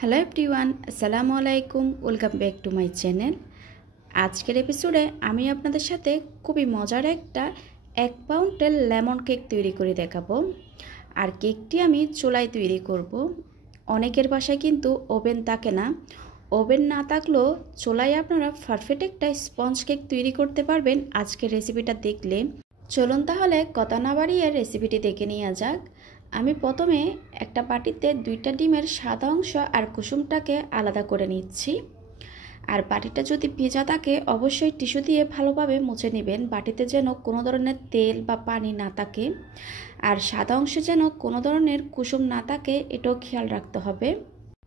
Hello everyone, আসসালামু আলাইকুম। Welcome back to my channel. আজকের এপিসোডে আমি আপনাদের সাথে খুবই মজার একটা 1 পাউন্ডের লেমন কেক তৈরি করে দেখাবো। আর কেকটি আমি চুলায় তৈরি করব। অনেকের বাসায় কিন্তু ওভেন থাকে না। ওভেন না থাকলেও চুলায় আপনারা পারফেক্ট একটা স্পঞ্জ কেক তৈরি করতে পারবেন আজকের রেসিপিটা দেখলে। চলুন তাহলে কথা না বাড়িয়ে রেসিপিটি দেখে নেওয়া যাক। আমি প্রথমে একটা বাটিতে 2টা ডিমের সাদা অংশ আর কুসুমটাকে আলাদা করে নিচ্ছি। আর বাটিটা যদি ভেজা থাকে অবশ্যই টিস্যু দিয়ে ভালোভাবে মুছে নেবেন, বাটিতে যেন কোনো ধরনের তেল বা পানি না থাকে। আর সাদা অংশে যেন কোনো ধরনের কুসুম না থাকে, এটাও খেয়াল রাখতে হবে।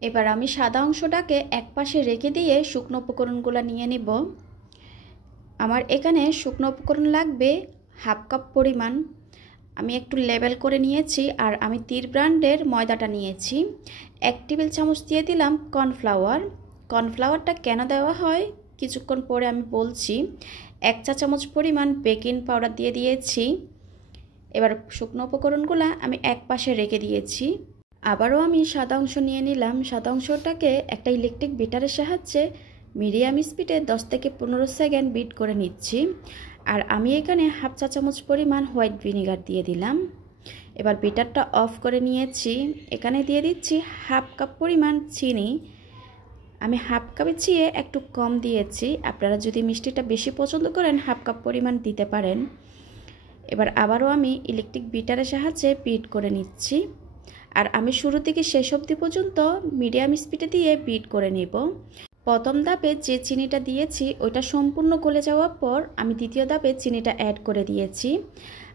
এবার আমি সাদা অংশটাকে একপাশে রেখে দিয়ে শুকনো উপকরণগুলো নিয়ে নিব। আমার এখানে শুকনো উপকরণ লাগবে 1/2 কাপ পরিমাণ। আমি একটু লেবেল করে নিয়েছি। আর আমি তীর ব্র্যান্ডের ময়দাটা নিয়েছি। 1 টেবিল চামচ দিয়ে দিলাম কর্নফ্লাওয়ার। কর্নফ্লাওয়ারটা কেন দেওয়া হয় কিছুক্ষণ পরে আমি বলছি। 1 চা চামচ পরিমাণ বেকিং পাউডার দিয়ে দিয়েছি। এবার শুকনো উপকরণগুলো আমি এক পাশে রেখে দিয়েছি। আবারও আমি সাদা অংশ নিয়ে নিলাম। সাদা অংশটাকে একটা ইলেকট্রিক বিটারের সাহায্যে মিডিয়াম স্পিডে 10 থেকে 15 সেকেন্ড বিট করে নিচ্ছি। আর আমি এখানে 1/2 চা চামচ পরিমাণ হোয়াইট ভিনেগার দিয়ে দিলাম। এবার বিটারটা অফ করে নিয়েছি। এখানে দিয়ে দিচ্ছি 1/2 কাপ পরিমাণ চিনি। আমি 1/2 কাপের চেয়ে একটু কম দিয়েছি। আপনারা যদি মিষ্টিটা বেশি পছন্দ করেন 1/2 কাপ পরিমাণ দিতে পারেন। এবার আবারও আমি ইলেকট্রিক বিটারের সাহায্যে বিট করে নিচ্ছি। আর আমি শুরু থেকে শেষ অবধি পর্যন্ত মিডিয়াম স্পিডে দিয়ে বিট করে নেব। প্রথম ধাপে যে চিনিটা দিয়েছি ওইটা সম্পূর্ণ গলে যাওয়ার পর আমি দ্বিতীয় ধাপে চিনিটা অ্যাড করে দিয়েছি।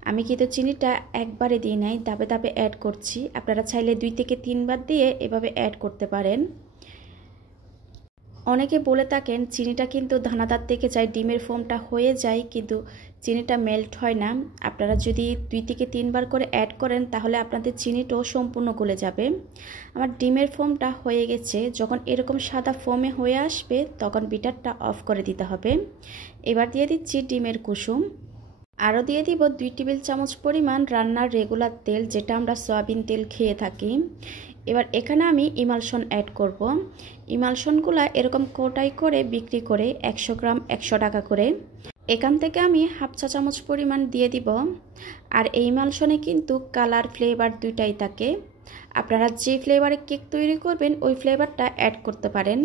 আমি কিন্তু চিনিটা একবারে দিই নাই, ধাপে ধাপে অ্যাড করছি। আপনারা চাইলে 2 থেকে 3 বার দিয়ে এভাবে অ্যাড করতে পারেন। অনেকে বলে থাকেন চিনিটা কিন্তু দানাদার থেকে যায়, ডিমের ফোমটা হয়ে যায়, কিন্তু চিনিটা মেল্ট হয় না। আপনারা যদি 2 থেকে 3 বার করে অ্যাড করেন তাহলে আপনাদের চিনিটাও সম্পূর্ণ গলে যাবে। আমার ডিমের ফোমটা হয়ে গেছে। যখন এরকম সাদা ফোমে হয়ে আসবে তখন বিটারটা অফ করে দিতে হবে। এবার দিয়ে দিচ্ছি ডিমের কুসুম। আরও দিয়ে দিব 2 টেবিল চামচ পরিমাণ রান্নার রেগুলার তেল, যেটা আমরা সয়াবিন তেল খেয়ে থাকি। এবার এখানে আমি ইমালশন অ্যাড করব। ইমালশনগুলো এরকম কোটাই করে বিক্রি করে 100 গ্রাম 100 টাকা করে। এখান থেকে আমি 1/2 চা চামচ পরিমাণ দিয়ে দিব। আর এই ইমালশনে কিন্তু কালার ফ্লেভার দুইটাই থাকে। আপনারা যে ফ্লেভারে কেক তৈরি করবেন ওই ফ্লেভারটা অ্যাড করতে পারেন।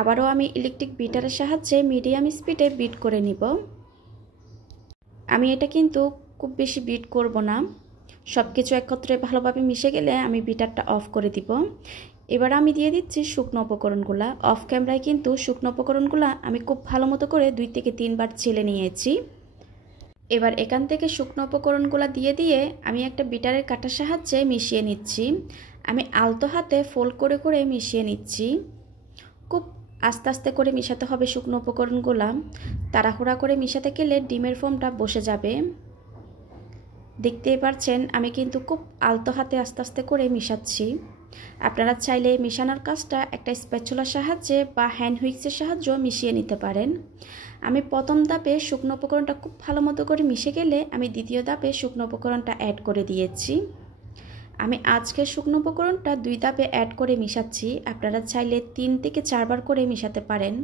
আবারও আমি ইলেকট্রিক বিটারের সাহায্যে মিডিয়াম স্পিডে বিট করে নিব। আমি এটা কিন্তু খুব বেশি বিট করব না, সব কিছু একত্রে ভালোভাবে মিশে গেলে আমি বিটারটা অফ করে দিব। এবার আমি দিয়ে দিচ্ছি শুকনো উপকরণগুলো। অফ ক্যামেরায় কিন্তু শুকনো উপকরণগুলো আমি খুব ভালো মতো করে 2 থেকে 3 বার ছেলে নিয়েছি। এবার এখান থেকে শুকনো উপকরণগুলো দিয়ে আমি একটা বিটারের কাঁটার সাহায্যে মিশিয়ে নিচ্ছি। আমি আলতো হাতে ফোল্ড করে করে মিশিয়ে নিচ্ছি। খুব আস্তে আস্তে করে মিশাতে হবে শুকনো উপকরণগুলো। তাড়াহুড়া করে মিশাতে গেলে ডিমের ফোমটা বসে যাবে। দেখতেই পাচ্ছেন আমি কিন্তু খুব আলতো হাতে আস্তে আস্তে করে মিশাচ্ছি। আপনারা চাইলে মিশানোর কাজটা একটা স্প্যাচুলার সাহায্যে বা হ্যান্ড হুইক্সের সাহায্যে মিশিয়ে নিতে পারেন। আমি প্রথম ধাপে শুকনো উপকরণটা খুব ভালো মতো করে মিশে গেলে আমি দ্বিতীয় ধাপে শুকনো উপকরণটা অ্যাড করে দিয়েছি। আমি আজকের শুকনো উপকরণটা 2 ধাপে অ্যাড করে মিশাচ্ছি। আপনারা চাইলে 3 থেকে 4 বার করে মিশাতে পারেন।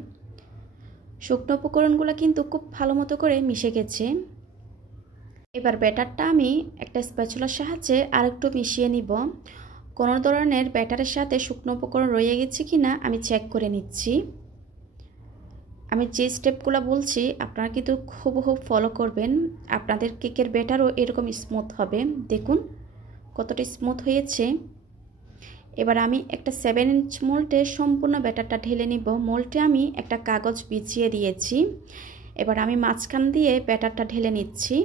শুকনো উপকরণগুলো কিন্তু খুব ভালো মতো করে মিশে গেছে। এবার ব্যাটারটা আমি একটা স্প্যাচুলার সাহায্যে আরেকটু মিশিয়ে নিব। কোনো ধরনের ব্যাটারের সাথে শুকনো উপকরণ রয়ে গেছে কিনা আমি চেক করে নিচ্ছি। আমি যে স্টেপগুলো বলছি আপনারা কিন্তু হুবহু ফলো করবেন। আপনাদের কেকের ব্যাটারও এরকম স্মুথ হবে। দেখুন কতটা স্মুথ হয়েছে। এবার আমি একটা 7 ইঞ্চ মোল্ডে সম্পূর্ণ ব্যাটারটা ঢেলে নিব। মোল্ডে আমি একটা কাগজ বিছিয়ে দিয়েছি। এবার আমি মাঝখান দিয়ে ব্যাটারটা ঢেলে নিচ্ছি।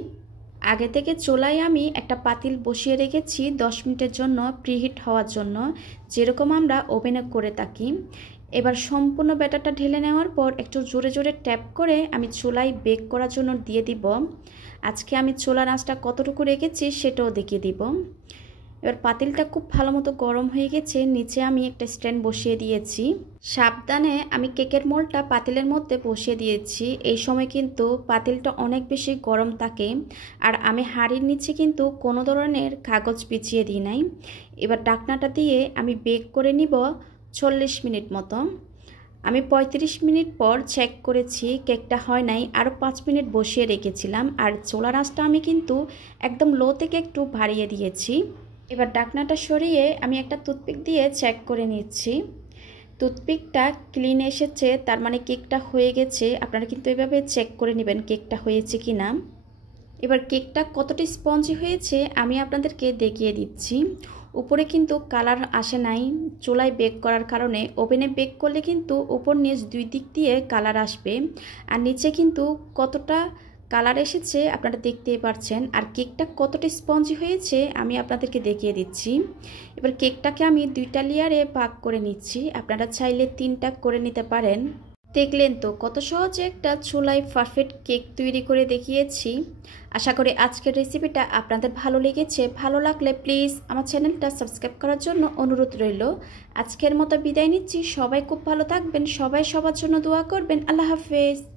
আগে থেকে চুলায় আমি একটা পাতিল বসিয়ে রেখেছি 10 মিনিটের জন্য প্রিহিট হওয়ার জন্য, যেরকম আমরা ওভেনে করে থাকি। এবার সম্পূর্ণ ব্যাটারটা ঢেলে নেওয়ার পর একটু জোরে জোরে ট্যাপ করে আমি চুলায় বেক করার জন্য দিয়ে দিব। আজকে আমি চুলার আঁচটা কতটুকু রেখেছি সেটাও দেখিয়ে দিব। এবার পাতিলটা খুব ভালো মতো গরম হয়ে গেছে। নিচে আমি একটা স্ট্যান্ড বসিয়ে দিয়েছি। সাবধানে আমি কেকের মোল্ডটা পাতিলের মধ্যে বসিয়ে দিয়েছি। এই সময় কিন্তু পাতিলটা অনেক বেশি গরম থাকে। আর আমি হাঁড়ির নিচে কিন্তু কোনো ধরনের কাগজ বিছিয়ে দিই নাই। এবার ঢাকনাটা দিয়ে আমি বেক করে নিব 40 মিনিট মতো। আমি 35 মিনিট পর চেক করেছি, কেকটা হয় নাই, আরও 5 মিনিট বসিয়ে রেখেছিলাম। আর চুলার আঁচটা আমি কিন্তু একদম লো থেকে একটু বাড়িয়ে দিয়েছি। এবার ঢাকনাটা সরিয়ে আমি একটা টুথপিক দিয়ে চেক করে নিচ্ছি। টুথপিকটা ক্লিন এসেছে, তার মানে কেকটা হয়ে গেছে। আপনারা কিন্তু এভাবে চেক করে নেবেন কেকটা হয়েছে কি না। এবার কেকটা কতটা স্পঞ্জি হয়েছে আমি আপনাদেরকে দেখিয়ে দিচ্ছি। উপরে কিন্তু কালার আসে নাই, চুলায় বেক করার কারণে। ওভেনে বেক করলে কিন্তু উপর নিচ দুই দিক দিয়ে কালার আসবে। আর নিচে কিন্তু কতটা কালার এসেছে আপনারা দেখতেই পারছেন। আর কেকটা কতটা স্পঞ্জি হয়েছে আমি আপনাদেরকে দেখিয়ে দিচ্ছি। এবার কেকটাকে আমি 2টা লেয়ারে ভাগ করে নিচ্ছি, আপনারা চাইলে 3টা করে নিতে পারেন। দেখলেন তো কত সহজে একটা চুলায় পারফেক্ট কেক তৈরি করে দেখিয়েছি। আশা করি আজকের রেসিপিটা আপনাদের ভালো লেগেছে। ভালো লাগলে প্লিজ আমার চ্যানেলটা সাবস্ক্রাইব করার জন্য অনুরোধ রইল। আজকের মতো বিদায় নিচ্ছি। সবাই খুব ভালো থাকবেন, সবাই সবার জন্য দোয়া করবেন। আল্লাহ হাফেজ।